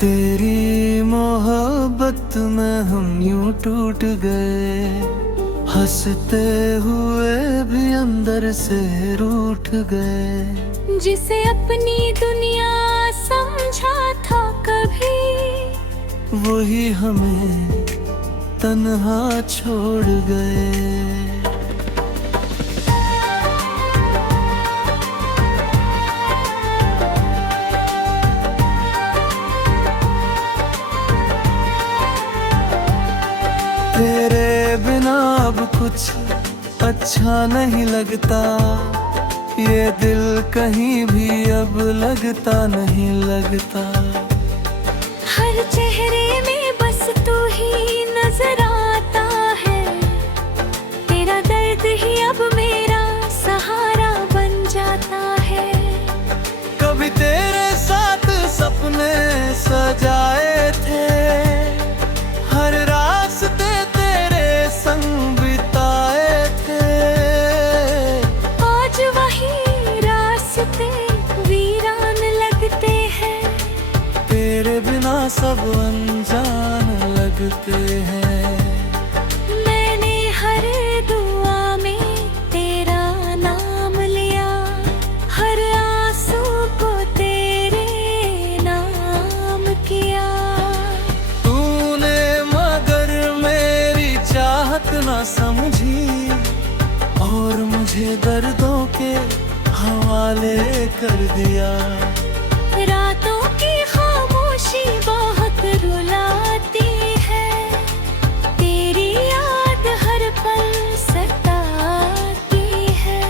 तेरी मोहब्बत में हम यूं टूट गए, हंसते हुए भी अंदर से रूठ गए। जिसे अपनी दुनिया समझा था कभी, वही हमें तन्हा छोड़ गए। तेरे बिना अब कुछ अच्छा नहीं लगता, ये दिल कहीं भी अब लगता नहीं लगता। हर चेहरे में बस तू ही नजर आता है, तेरा दर्द ही अब मेरा सहारा बन जाता है। कभी तेरे साथ सपने सजाए थे, हर रास्ते तेरे संग बिताए थे। आज वही रास्ते वीरान लगते हैं, तेरे बिना सब अनजान लगते हैं। मैंने हर दुआ में तेरा नाम लिया, हर आंसू को तेरे नाम किया। तूने मगर मेरी चाहत ना समझी, और मुझे दर्दों के हवाले कर दिया। रातों की खामोशी बहुत रुलाती है, तेरी याद हर पल सताती है।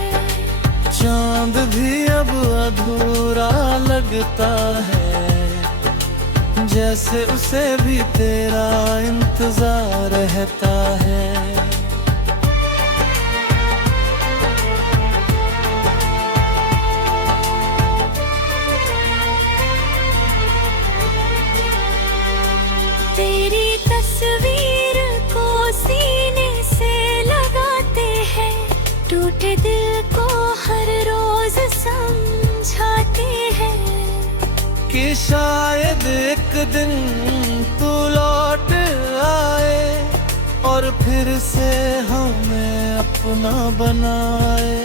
चांद भी अब अधूरा लगता है, जैसे उसे भी तेरा इंतजार रहता है। तेरी तस्वीर को सीने से लगाते हैं, टूटे दिल को हर रोज समझाते हैं कि शायद एक दिन तू लौट आए, और फिर से हमें अपना बनाए।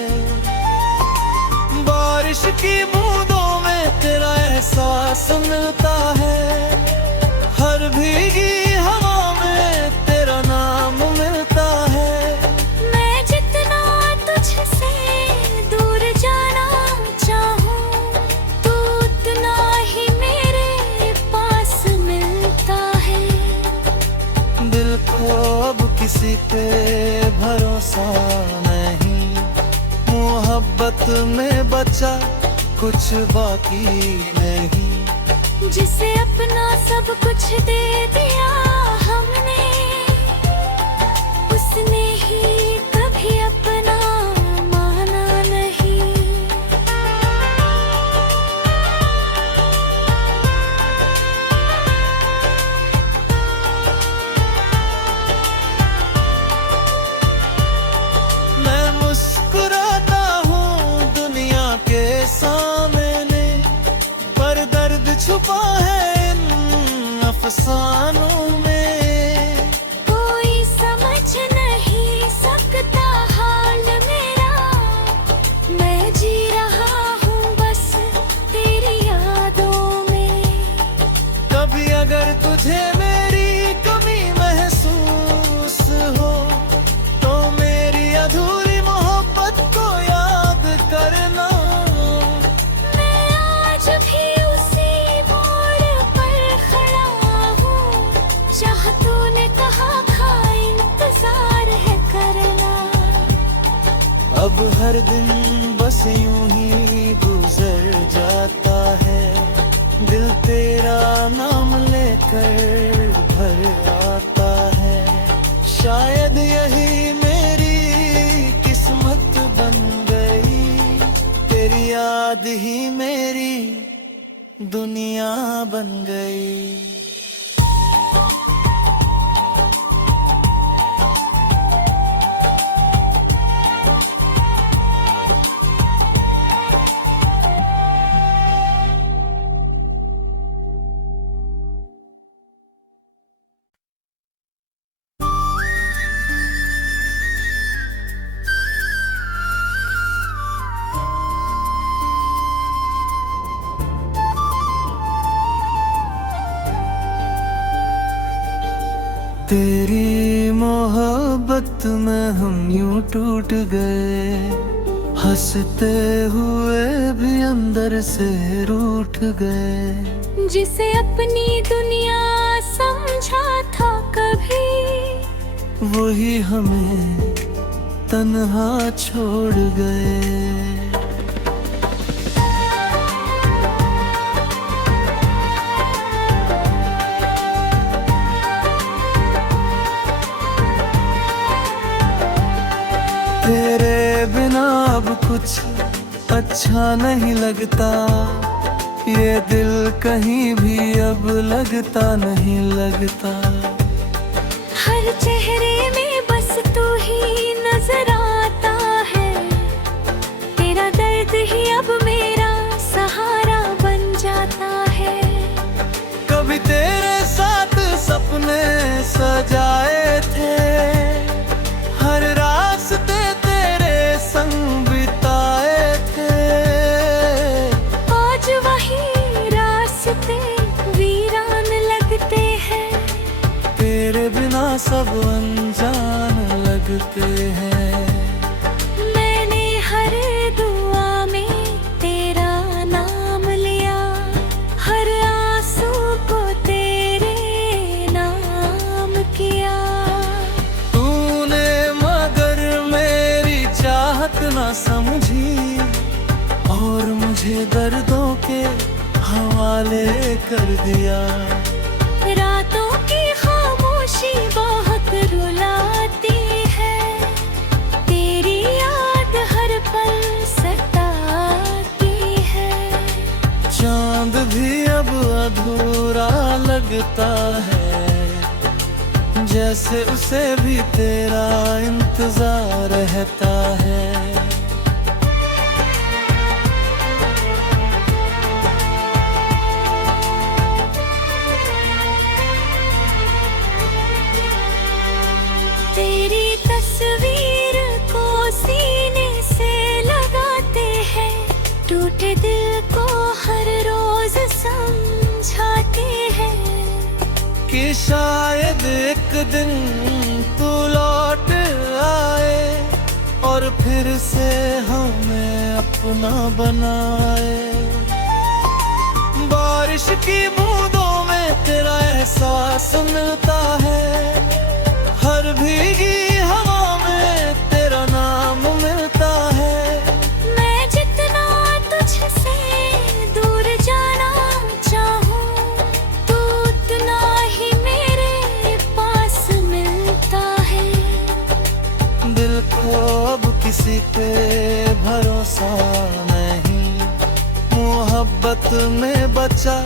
बारिश की बूंदों में तेरा एहसास मिलता है, हर भीगी हवा में तेरा नाम मिलता है। मैं जितना तुझसे दूर जाना चाहूं, तू उतना ही मेरे पास मिलता है। दिल को अब किसी पे भरोसा नहीं, मोहब्बत में बचा कुछ बाकी नहीं। जिसे अपना सब कुछ दे दिया हमने, उसने ही कभी अपना माना नहीं। मैं मुस्कुराता हूँ दुनिया के सामने, पर दर्द छुपा है इन अफसानों में। कोई समझ नहीं सकता हाल मेरा, मैं जी रहा हूँ बस तेरी यादों में। कभी अगर तुझे मेरी कमी महसूस हो, तो मेरी अधूरी मोहब्बत को याद करना। मैं आज भी उसी मोड़ पर खड़ा हूँ, जहाँ तूने कहा था इंतजार है करना। अब हर दिन बस यूं ही गुजर जाता है, दिल तेरा नाम लेकर भर आता है। शायद यही मेरी किस्मत बन गई, तेरी याद ही मेरी दुनिया बन गई। तेरी मोहब्बत में हम यूं टूट गए, हंसते हुए भी अंदर से रूठ गए। जिसे अपनी दुनिया समझा था कभी, वही हमें तन्हा छोड़ गए। तेरे बिना अब कुछ अच्छा नहीं लगता, ये दिल कहीं भी अब लगता नहीं लगता। हर चेहरे में बस तू ही नजर आता है, तेरा दर्द ही अब मेरा सहारा बन जाता है। कभी तेरे साथ सपने सजाए थे, हर रास्ते तेरे संग बिताए थे। आज वही रास्ते वीरान लगते हैं, तेरे बिना सब अनजान लगते हैं। मैंने हर दुआ में तेरा नाम लिया, हर आंसू को तेरे नाम किया। तूने मगर मेरी चाहत ना समझी, और मुझे दर्दों के हवाले कर दिया। रातों की खामोशी बहुत रुलाती है, तेरी याद हर पल सताती है। चांद भी अब अधूरा लगता है, जैसे उसे भी तेरा इंतजार रहता है। तेरी तस्वीर को सीने से लगाते हैं, टूटे दिल को हर रोज समझाते हैं। कि शायद एक दिन तू लौट आए, और फिर से हमें अपना बनाए। बारिश की बूंदों में तेरा एहसास मिलता है, हर भीगी हवा में तेरा नाम मिलता है। मैं जितना तुझसे दूर जाना चाहूं, तू उतना ही मेरे पास मिलता है। दिल को अब किसी पे भरोसा नहीं, मोहब्बत में बचा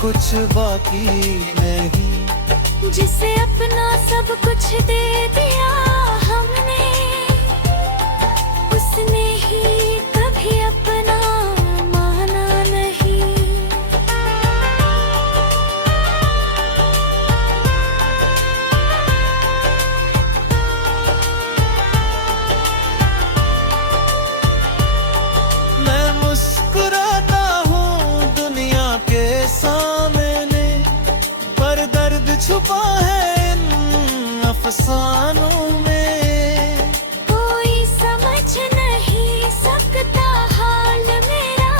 कुछ बाकी नहीं। जिसे अपना सब कुछ दे दिया हमने, उसने ही कभी अपना माना नहीं। मैं मुस्कुराता हूँ दुनिया के सामने, पर दर्द छुपा है इन अफसानों में। कोई समझ नहीं सकता हाल मेरा,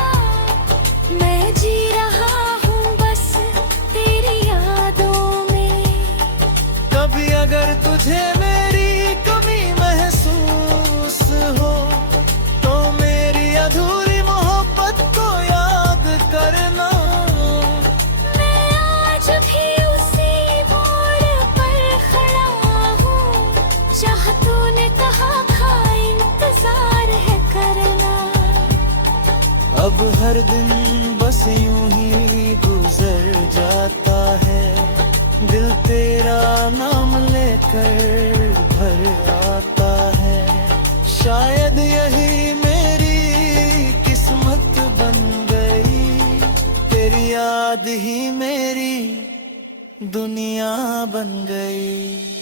मैं जी रहा हूँ बस तेरी यादों में। कभी अगर तुझे मेरी कमी महसूस हो, तो मेरी अधूरी मोहब्बत को याद करना। मैं आज भी उसी मोड़ पर खड़ा हूँ, जहाँ तूने कहा था इंतजार है करना। अब हर दिन बस यूं ही गुजर जाता है, दिल तेरा नाम लेकर भर आता है। शायद यही मेरी किस्मत बन गई, तेरी याद ही मेरी दुनिया बन गई।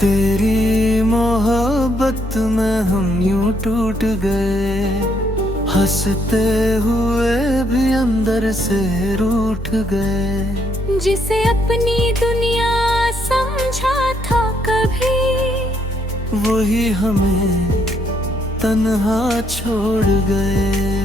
तेरी मोहब्बत में हम यूं टूट गए, हंसते हुए भी अंदर से रूठ गए। जिसे अपनी दुनिया समझा था कभी, वही हमें तन्हा छोड़ गए।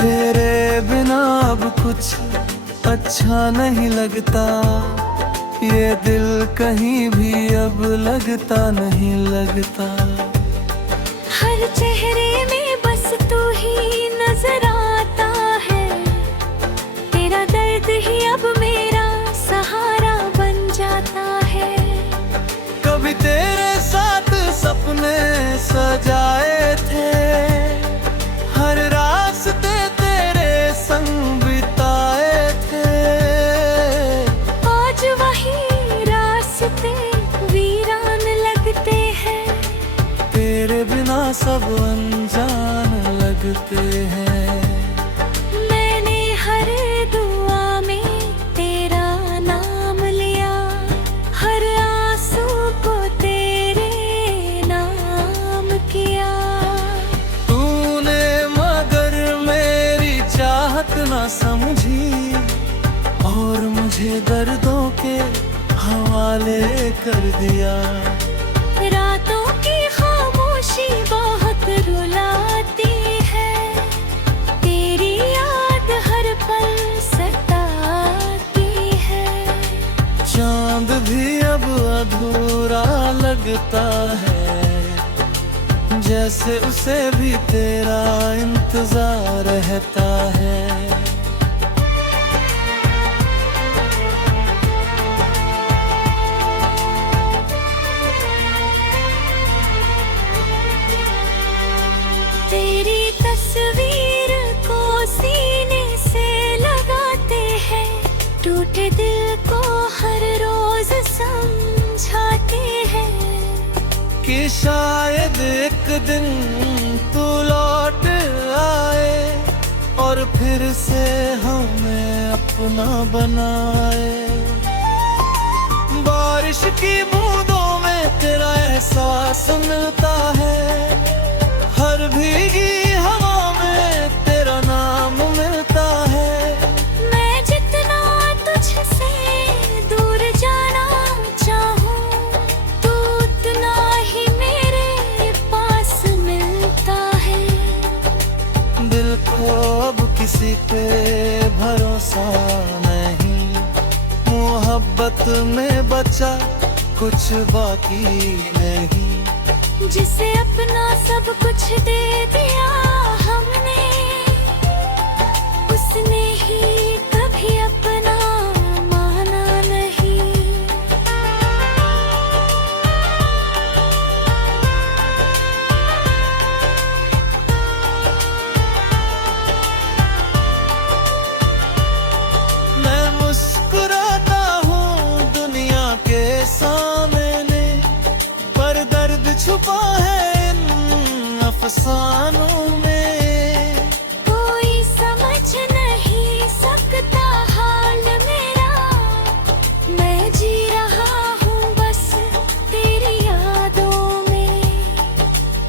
तेरे बिना अब कुछ अच्छा नहीं लगता, ये दिल कहीं भी अब लगता नहीं लगता। हर चेहरे में बस तू ही नजर आता है, तेरा दर्द ही अब मेरा सहारा बन जाता है। कभी तेरे साथ सपने सजाए थे, हर रास्ते तेरे संग बिताए थे। आज वही रास्ते वीरान लगते हैं, तेरे बिना सब अनजान लगते हैं। मैंने हर दुआ में तेरा नाम लिया, हर आंसू को तेरे नाम किया। तूने मगर मेरी चाहत ना समझी, और मुझे दर्दों के हवाले कर दिया। रातों की खामोशी बहुत रुलाती है, तेरी याद हर पल सताती है। चांद भी अब अधूरा लगता है, जैसे उसे भी तेरा इंतजार रहता है। तेरी तस्वीर को सीने से लगाते हैं, टूटे दिल को हर रोज समझाते हैं। कि शायद एक दिन तू लौट आए, और फिर से हमें अपना बनाए। बारिश की बूंदों में तेरा एहसास मिलता है, हर भीगी हवा में तेरा नाम मिलता है। मैं जितना तुझसे दूर जाना चाहूं, तू उतना ही मेरे पास मिलता है। दिल को अब किसी पे भरोसा नहीं, मोहब्बत में बचा कुछ बाकी नहीं। जिसे अपना सब कुछ दे दिया हमने, उसने ही कभी अपना माना नहीं। मैं मुस्कुराता हूँ दुनिया के सामने, पर दर्द छुपा है इन अफसानों में। कोई समझ नहीं सकता हाल मेरा, मैं जी रहा हूँ बस तेरी यादों में।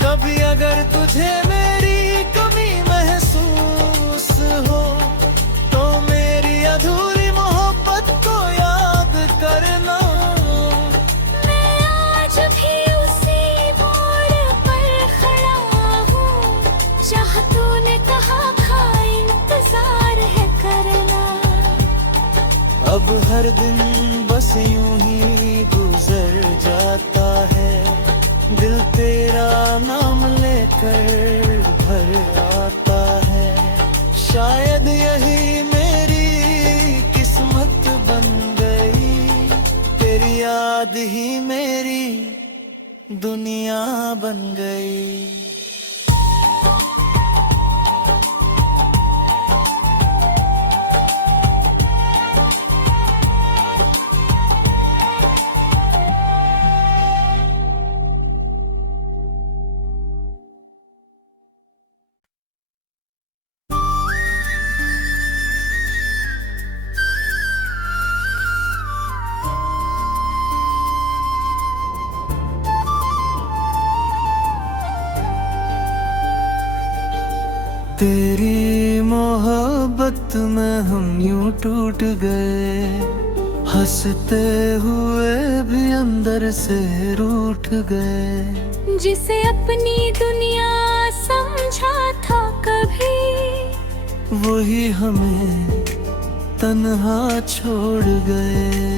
कभी अगर तुझे मेरी कमी महसूस हो, तो मेरी अधूरी मोहब्बत को याद करना। मैं आज भी उसी मोड़ पर खड़ा हूँ, जहाँ तूने कहा था इंतजार है करना। अब हर दिन बस यूं ही गुजर जाता है, दिल तेरा नाम लेकर भर आता है। शायद यही मेरी किस्मत बन गई, तेरी याद ही मेरी दुनिया बन गई। तेरी मोहब्बत में हम यूं टूट गए, हंसते हुए भी अंदर से रूठ गए। जिसे अपनी दुनिया समझा था कभी, वही हमें तन्हा छोड़ गए।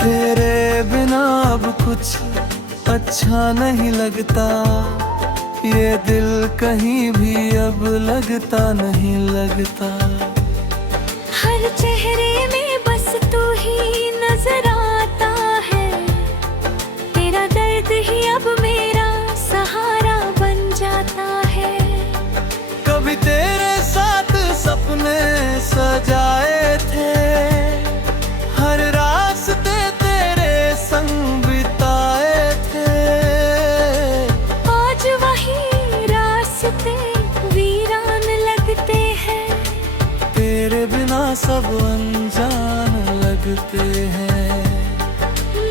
तेरे बिना अब कुछ अच्छा नहीं लगता, ये दिल कहीं भी अब लगता नहीं लगता। हर चेहरे में बस तू ही नजर आता है, तेरा दर्द ही अब मेरा सहारा बन जाता है। कभी तेरे साथ सपने सजाए थे, हर रास्ते तेरे संग बिताए थे। आज वही रास्ते वीरान लगते हैं, तेरे बिना सब अनजान लगते हैं।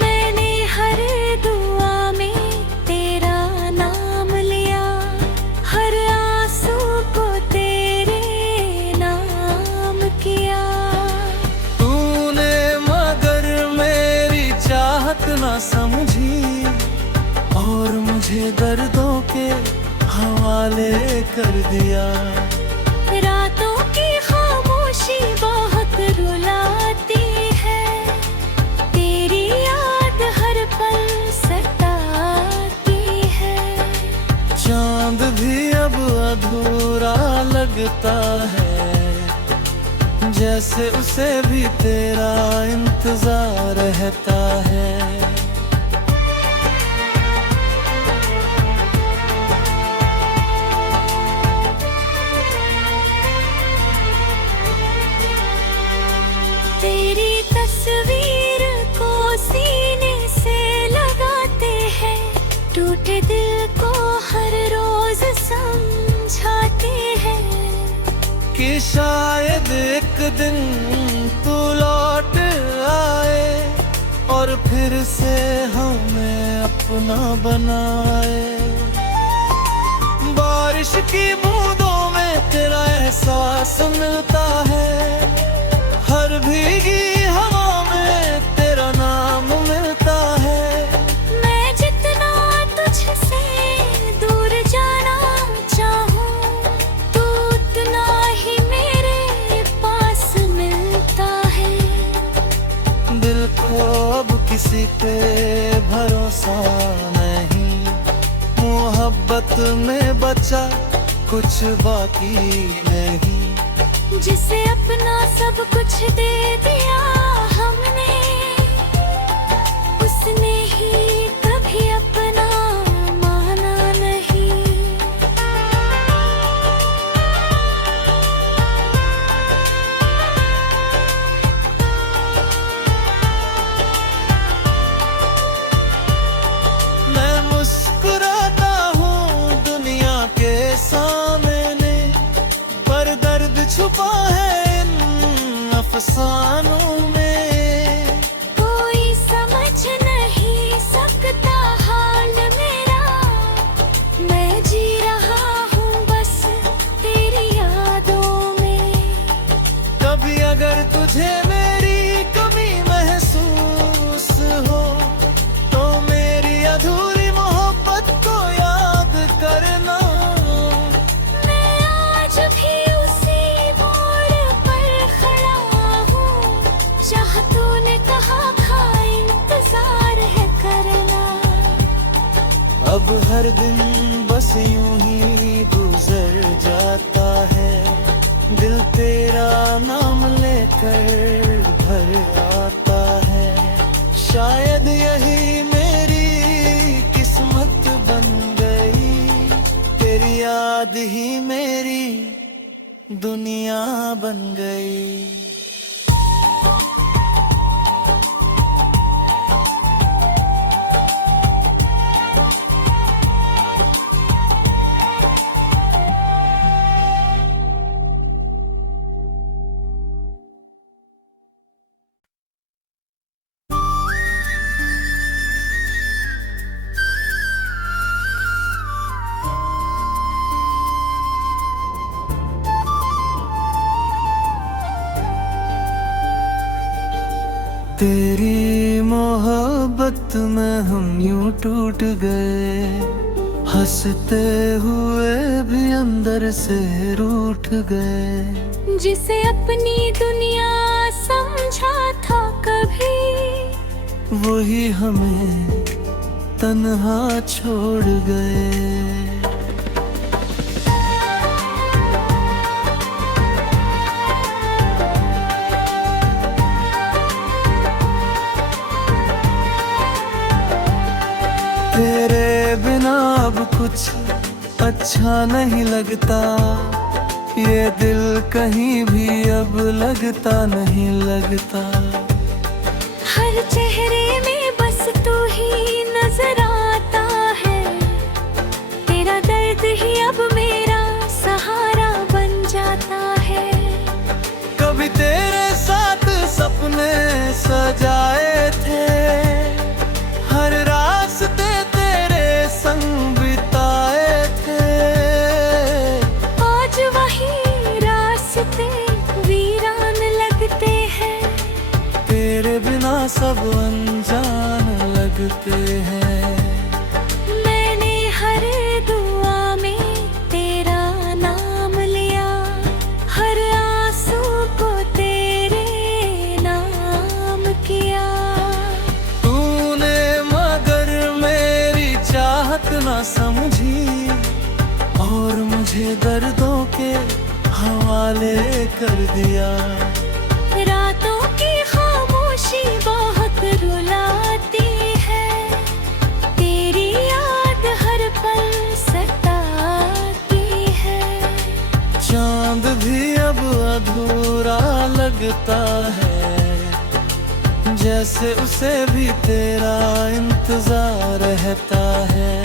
मैंने हर दुआ में तेरा नाम लिया, हर आंसू को तेरे नाम किया। तूने मगर मेरी चाहत ना समझी, और मुझे दर्दों के हवाले कर दिया। रातों की खामोशी बहुत रुलाती है, तेरी याद हर पल सताती है। चांद भी अब अधूरा लगता है, जैसे उसे भी तेरा इंतजार रहता है। तेरी तस्वीर को सीने से लगाते हैं, टूटे दिल को हर रोज समझाते हैं। कि शायद एक दिन तू लौट आए, और फिर से हमें अपना बनाए। बारिश की बूंदों में तेरा एहसास मिलता है, हर भीगी हवा में तेरा नाम मिलता है। मैं जितना तुझसे दूर जाना चाहूं, तू उतना ही मेरे पास मिलता है। दिल को अब किसी पे भरोसा नहीं, मोहब्बत में बचा कुछ बाकी नहीं। जिसे अपना सब कुछ दे दिया हमने, उसने ही कभी अपना माना नहीं। मैं मुस्कुराता हूँ दुनिया के सामने, पर दर्द छुपा है इन अफसानों में। कोई समझ नहीं सकता हाल मेरा, मैं जी रहा हूँ बस तेरी यादों में। कभी अगर तुझे मेरी कमी महसूस हो, तो मेरी अधूरी मोहब्बत को याद करना। मैं आज भी उसी मोड़ पर खड़ा हूँ, जहाँ तूने कहा था इंतजार है करना। अब हर दिन बस यूं ही गुजर जाता है, दिल तेरा नाम लेकर भर आता है। शायद यही मेरी किस्मत बन गई, तेरी याद ही मेरी दुनिया बन गई। तेरी मोहब्बत में हम यूं टूट गए, हंसते हुए भी अंदर से रूठ गए। जिसे अपनी दुनिया समझा था कभी, वही हमें तन्हा छोड़ गए। तेरे बिना अब कुछ अच्छा नहीं लगता, ये दिल कहीं भी अब लगता नहीं लगता। हर चेहरे में बस तू ही नजर आता है, तेरा दर्द ही अब मेरा सहारा बन जाता है। कभी तेरे साथ सपने सजाए थे, हर रास्ते तेरे संग बिताए थे। आज वही रास्ते वीरान लगते हैं, तेरे बिना सब अनजान लगते हैं। मैंने हर दुआ में तेरा नाम लिया, हर आंसू को तेरे नाम किया। तूने मगर मेरी चाहत ना समझी, और मुझे दर्दों के हवाले कर दिया। रातों की खामोशी बहुत रुलाती है, तेरी याद हर पल सताती है। चांद भी अब अधूरा लगता है, जैसे उसे भी तेरा इंतजार रहता है।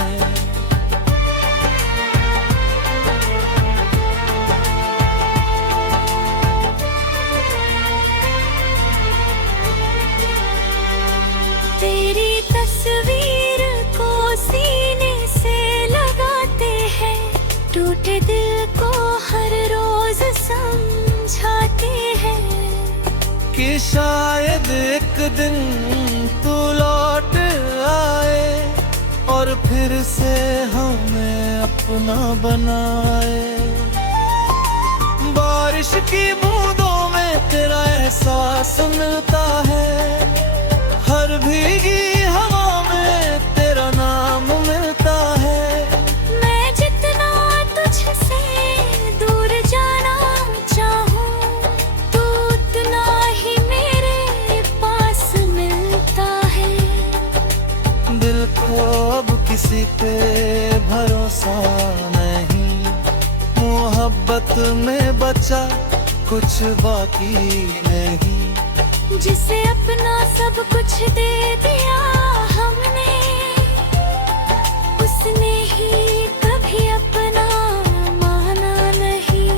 तेरी तस्वीर को सीने से लगाते हैं, टूटे दिल को हर रोज समझाते हैं। कि शायद एक दिन तू लौट आए, और फिर से हमें अपना बनाए। बारिश की बूंदों में तेरा एहसास मिलता है, हर भीगी हवा में तेरा नाम मिलता है। मैं जितना तुझसे दूर जाना चाहूं, तू उतना ही मेरे पास मिलता है। दिल को अब किसी पे भरोसा नहीं, मोहब्बत में बचा कुछ बाकी नहीं। जिसे अपना सब कुछ दे दिया हमने, उसने ही कभी अपना माना नहीं।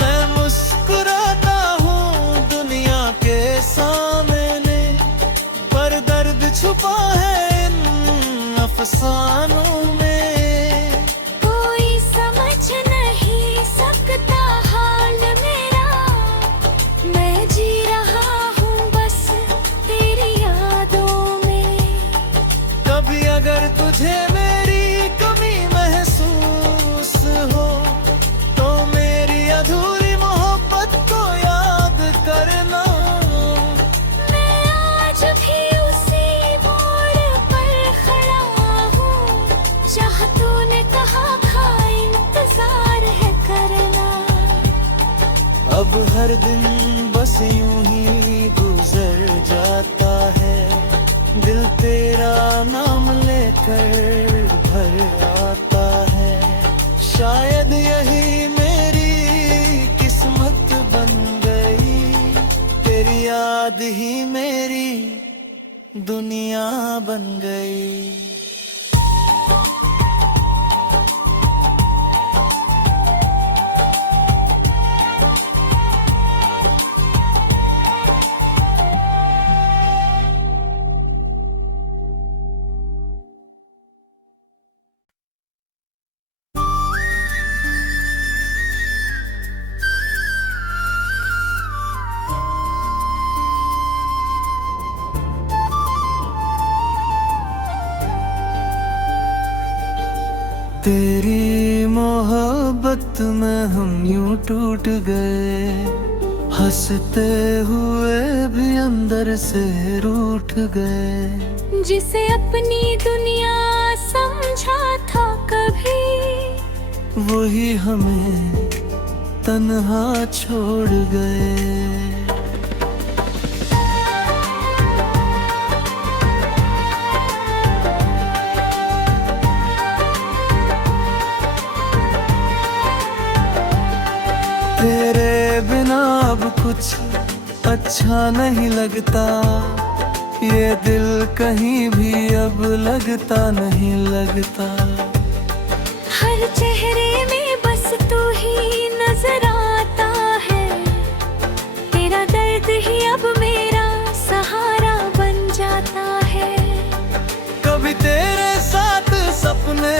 मैं मुस्कुराता हूँ दुनिया के सामने, पर दर्द छुपा है इन अफसानों में। कोई समझ नहीं सकता हाल मेरा, मैं जी रहा हूँ बस तेरी यादों में। कभी अगर तुझे मेरी कमी महसूस हो, तो मेरी अधूरी मोहब्बत को याद करना। मैं आज भी उसी मोड़ पर खड़ा हूँ, जहाँ तूने कहा था इंतजार है करना। अब हर दिन बस यूं ही गुजर जाता है, दिल तेरा नाम लेकर भर आता है। शायद यही मेरी किस्मत बन गई, तेरी याद ही मेरी दुनिया बन गई। तेरी मोहब्बत में हम यूं टूट गए, हंसते हुए भी अंदर से रूठ गए। जिसे अपनी दुनिया समझा था कभी, वही हमें तन्हा छोड़ गए। तेरे बिना अब कुछ अच्छा नहीं लगता, ये दिल कहीं भी अब लगता नहीं लगता। हर चेहरे में बस तू ही नजर आता है, तेरा दर्द ही अब मेरा सहारा बन जाता है। कभी तेरे साथ सपने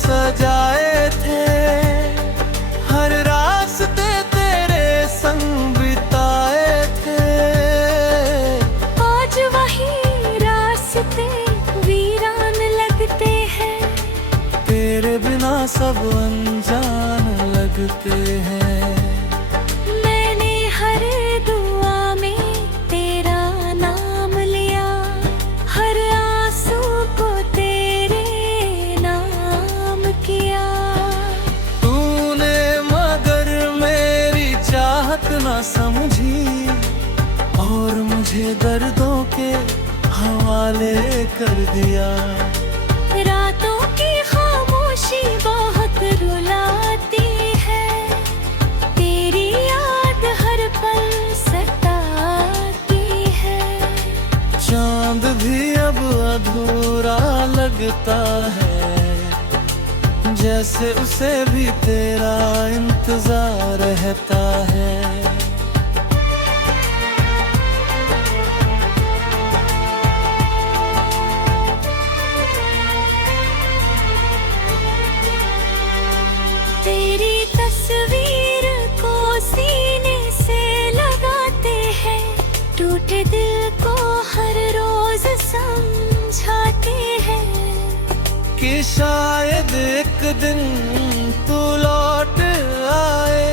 सजाए थे, हर रास्ते तेरे संग बिताए थे। आज वही रास्ते वीरान लगते हैं, तेरे बिना सब अनजान लगते हैं। मैंने हर दुआ में तेरा नाम लिया, हर आंसू को तेरे नाम किया। तूने मगर मेरी चाहत ना समझी, और मुझे दर्दों के हवाले कर दिया। रातों की खामोशी बहुत रुलाती है, तेरी याद हर पल सताती है। चांद भी अब अधूरा लगता है, जैसे उसे भी तेरा इंतजार रहता है। तेरी तस्वीर को सीने से लगाते हैं, टूटे दिल को हर रोज समझाते हैं कि शायद एक दिन तू लौट आए,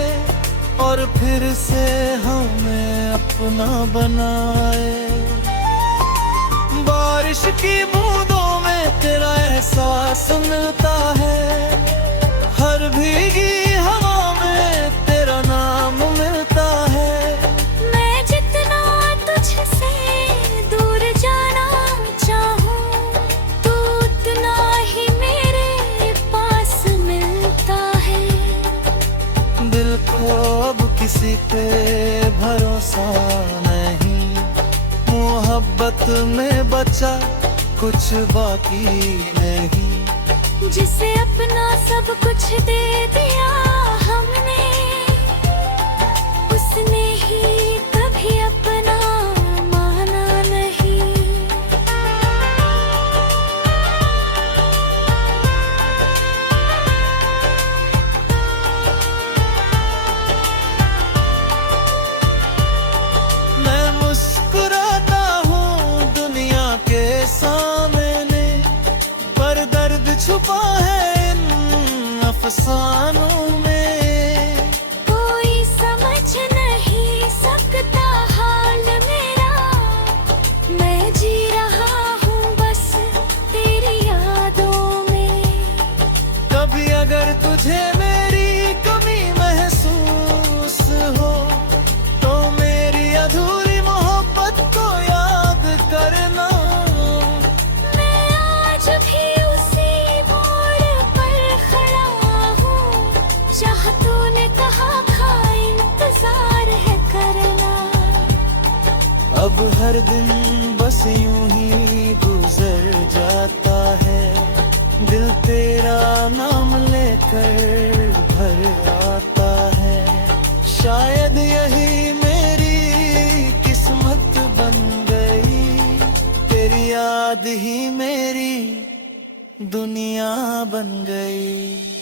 और फिर से हमें अपना बनाए। बारिश की बूंदों में तेरा एहसास मिलता है, हर भीगी हवा में तेरा नाम मिलता है। मैं जितना तुझसे दूर जाना चाहूं, तू उतना ही मेरे पास मिलता है। दिल को अब किसी पे भरोसा नहीं, मोहब्बत में बचा कुछ बाकी नहीं। जिसे अपना सब कुछ दे दिया हमने, उसने ही कभी अपना माना नहीं। मैं मुस्कुराता हूँ दुनिया के सामने, पर दर्द छुपा है इन अफसानों में। कोई समझ नहीं सकता हाल मेरा, मैं जी रहा हूँ बस तेरी यादों में। कभी अगर तुझे मेरी कमी महसूस हो, तो मेरी अधूरी मोहब्बत को याद करना। मैं आज भी उसी मोड़ पर खड़ा हूँ, जहाँ तूने कहा था इंतजार है करना। अब हर दिन बस यूं ही गुजर जाता है, दिल तेरा नाम लेकर भर आता है। शायद यही मेरी किस्मत बन गई, तेरी याद ही मेरी दुनिया बन गई।